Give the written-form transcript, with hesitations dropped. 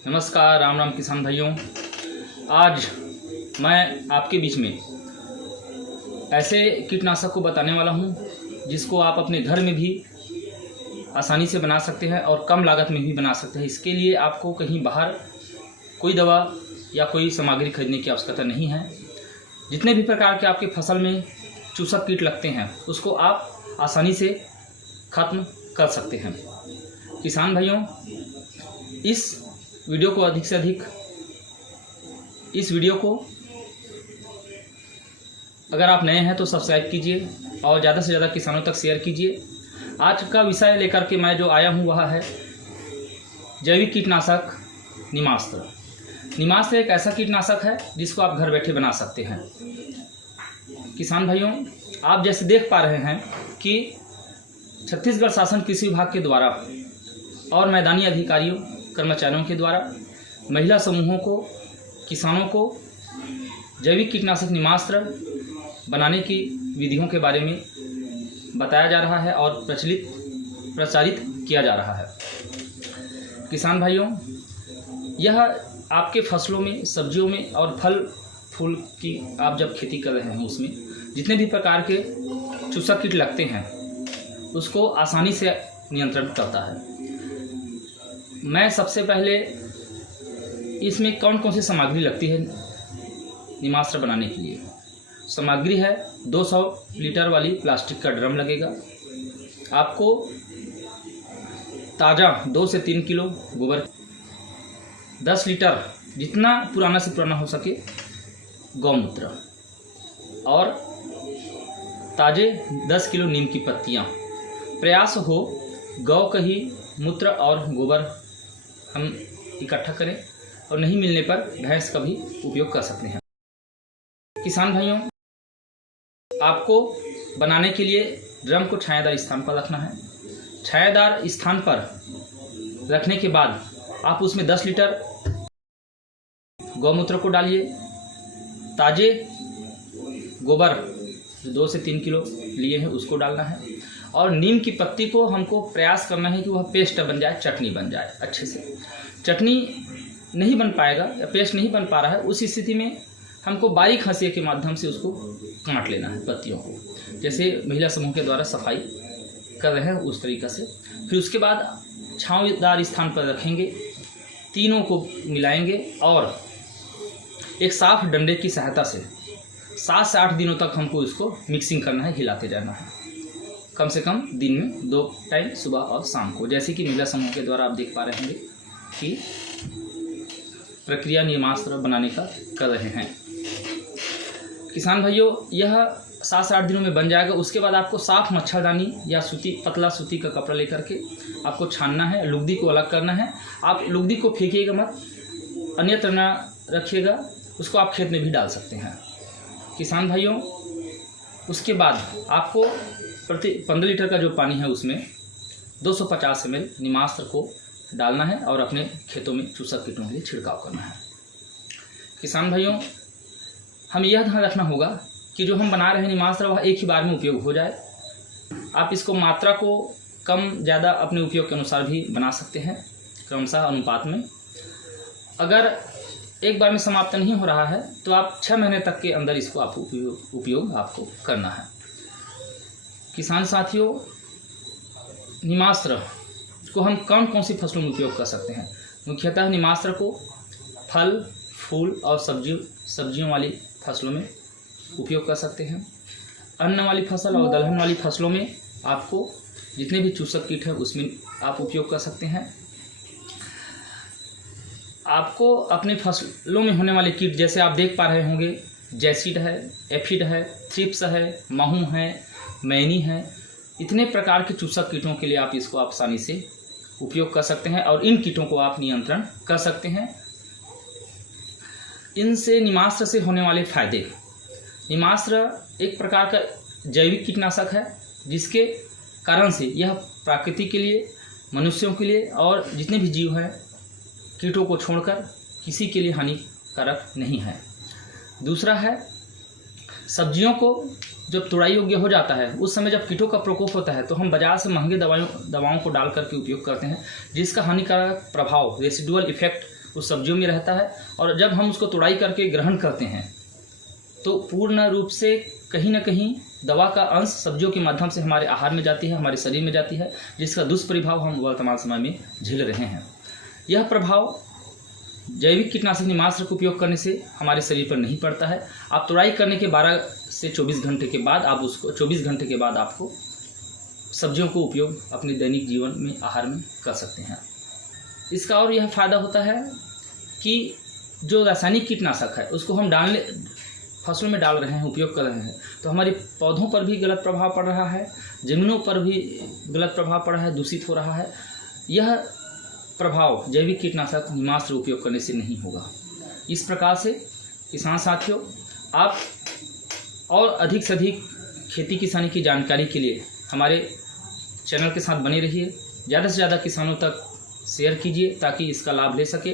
नमस्कार, राम राम किसान भाइयों। आज मैं आपके बीच में ऐसे कीटनाशक को बताने वाला हूं जिसको आप अपने घर में भी आसानी से बना सकते हैं और कम लागत में भी बना सकते हैं। इसके लिए आपको कहीं बाहर कोई दवा या कोई सामग्री खरीदने की आवश्यकता नहीं है। जितने भी प्रकार के आपके फसल में चूसक कीट लगते हैं उसको आप आसानी से ख़त्म कर सकते हैं। किसान भाइयों, इस वीडियो को अधिक से अधिक अगर आप नए हैं तो सब्सक्राइब कीजिए और ज़्यादा से ज़्यादा किसानों तक शेयर कीजिए। आज का विषय लेकर के मैं जो आया हूँ वह है जैविक कीटनाशक नीमास्त्र। नीमास्त्र एक ऐसा कीटनाशक है जिसको आप घर बैठे बना सकते हैं। किसान भाइयों, आप जैसे देख पा रहे हैं कि छत्तीसगढ़ शासन कृषि विभाग के द्वारा और मैदानी अधिकारियों कर्मचारियों के द्वारा महिला समूहों को, किसानों को जैविक कीटनाशक नीमास्त्र बनाने की विधियों के बारे में बताया जा रहा है और प्रचारित किया जा रहा है। किसान भाइयों, यह आपके फसलों में, सब्जियों में और फल फूल की आप जब खेती कर रहे हैं उसमें जितने भी प्रकार के चूसक कीट लगते हैं उसको आसानी से नियंत्रण करता है। मैं सबसे पहले इसमें कौन कौन सी सामग्री लगती है नीमास्त्र बनाने के लिए। सामग्री है 200 लीटर वाली प्लास्टिक का ड्रम लगेगा। आपको ताज़ा 2 से 3 किलो गोबर, 10 लीटर जितना पुराना से पुराना हो सके गौमूत्र और ताज़े 10 किलो नीम की पत्तियाँ। प्रयास हो गौ का ही मूत्र और गोबर हम इकट्ठा करें और नहीं मिलने पर भैंस का भी उपयोग कर सकते हैं। किसान भाइयों, आपको बनाने के लिए ड्रम को छायादार स्थान पर रखना है। छायादार स्थान पर रखने के बाद आप उसमें 10 लीटर गौमूत्र को डालिए। ताज़े गोबर जो 2 से 3 किलो लिए हैं उसको डालना है और नीम की पत्ती को हमको प्रयास करना है कि वह पेस्ट बन जाए, चटनी बन जाए अच्छे से। चटनी नहीं बन पाएगा या पेस्ट नहीं बन पा रहा है, उस स्थिति में हमको बारीक हंसिया के माध्यम से उसको काट लेना है पत्तियों को, जैसे महिला समूह के द्वारा सफाई कर रहे हैं उस तरीक़े से। फिर उसके बाद छांवदार स्थान पर रखेंगे, तीनों को मिलाएंगे और एक साफ डंडे की सहायता से 7 से 8 दिनों तक हमको इसको मिक्सिंग करना है, हिलाते जाना है। कम से कम दिन में 2 टाइम, सुबह और शाम को, जैसे कि महिला समूह के द्वारा आप देख पा रहे होंगे कि प्रक्रिया नीमास्त्र बनाने का कर रहे हैं। किसान भाइयों, यह 7 से 8 दिनों में बन जाएगा। उसके बाद आपको साफ मच्छरदानी या सूती, पतला सूती का कपड़ा लेकर के आपको छानना है, लुगदी को अलग करना है। आप लुगदी को फेंकिएगा मत, अन्यत्र न रखिएगा, उसको आप खेत में भी डाल सकते हैं। किसान भाइयों, उसके बाद आपको प्रति 15 लीटर का जो पानी है उसमें 250 ml नीमास्त्र को डालना है और अपने खेतों में चूसक कीटों के लिए छिड़काव करना है। किसान भाइयों, हमें यह ध्यान रखना होगा कि जो हम बना रहे हैं नीमास्त्र वह एक ही बार में उपयोग हो जाए। आप इसको मात्रा को कम ज़्यादा अपने उपयोग के अनुसार भी बना सकते हैं, क्रमशः अनुपात में। अगर एक बार में समाप्त नहीं हो रहा है तो आप 6 महीने तक के अंदर इसको आप उपयोग आपको करना है। किसान साथियों, नीमास्त्र को हम कौन कौन सी फसलों में उपयोग कर सकते हैं। मुख्यतः नीमास्त्र को फल फूल और सब्जियों वाली फसलों में उपयोग कर सकते हैं। अन्न वाली फसल और दलहन वाली फसलों में आपको जितने भी चूसक कीट हैं उसमें आप उपयोग कर सकते हैं। आपको अपने फसलों में होने वाले कीट जैसे आप देख पा रहे होंगे, जैसिड है, एफिड है, थ्रिप्स है, महू है, मैनी है, इतने प्रकार के चूसक कीटों के लिए आप इसको आसानी से उपयोग कर सकते हैं और इन कीटों को आप नियंत्रण कर सकते हैं। इनसे नीमास्त्र से होने वाले फायदे। नीमास्त्र एक प्रकार का जैविक कीटनाशक है जिसके कारण से यह प्रकृति के लिए, मनुष्यों के लिए और जितने भी जीव हैं कीटों को छोड़कर किसी के लिए हानिकारक नहीं है। दूसरा है, सब्जियों को जब तुड़ाई योग्य हो जाता है उस समय जब कीटों का प्रकोप होता है तो हम बाजार से महंगे दवाओं को डाल करके उपयोग करते हैं, जिसका हानिकारक प्रभाव, रेसिडुअल इफेक्ट उस सब्जियों में रहता है, और जब हम उसको तुड़ाई करके ग्रहण करते हैं तो पूर्ण रूप से कहीं ना कहीं दवा का अंश सब्जियों के माध्यम से हमारे आहार में जाती है, हमारे शरीर में जाती है, जिसका दुष्प्रभाव हम वर्तमान समय में झेल रहे हैं। यह प्रभाव जैविक कीटनाशक निमास्त्र का उपयोग करने से हमारे शरीर पर नहीं पड़ता है। आप तुड़ाई करने के 12 से 24 घंटे के बाद आप उसको 24 घंटे के बाद आपको सब्जियों को उपयोग अपने दैनिक जीवन में आहार में कर सकते हैं। इसका और यह फायदा होता है कि जो रासायनिक कीटनाशक है उसको हम फसलों में डाल रहे हैं, उपयोग कर रहे हैं, तो हमारे पौधों पर भी गलत प्रभाव पड़ रहा है, जमीनों पर भी गलत प्रभाव पड़ रहा है, दूषित हो रहा है। यह प्रभाव जैविक कीटनाशक निमास्त्र उपयोग करने से नहीं होगा। इस प्रकार से किसान साथियों, आप और अधिक से अधिक खेती किसानी की जानकारी के लिए हमारे चैनल के साथ बने रहिए, ज़्यादा से ज़्यादा किसानों तक शेयर कीजिए ताकि इसका लाभ ले सके।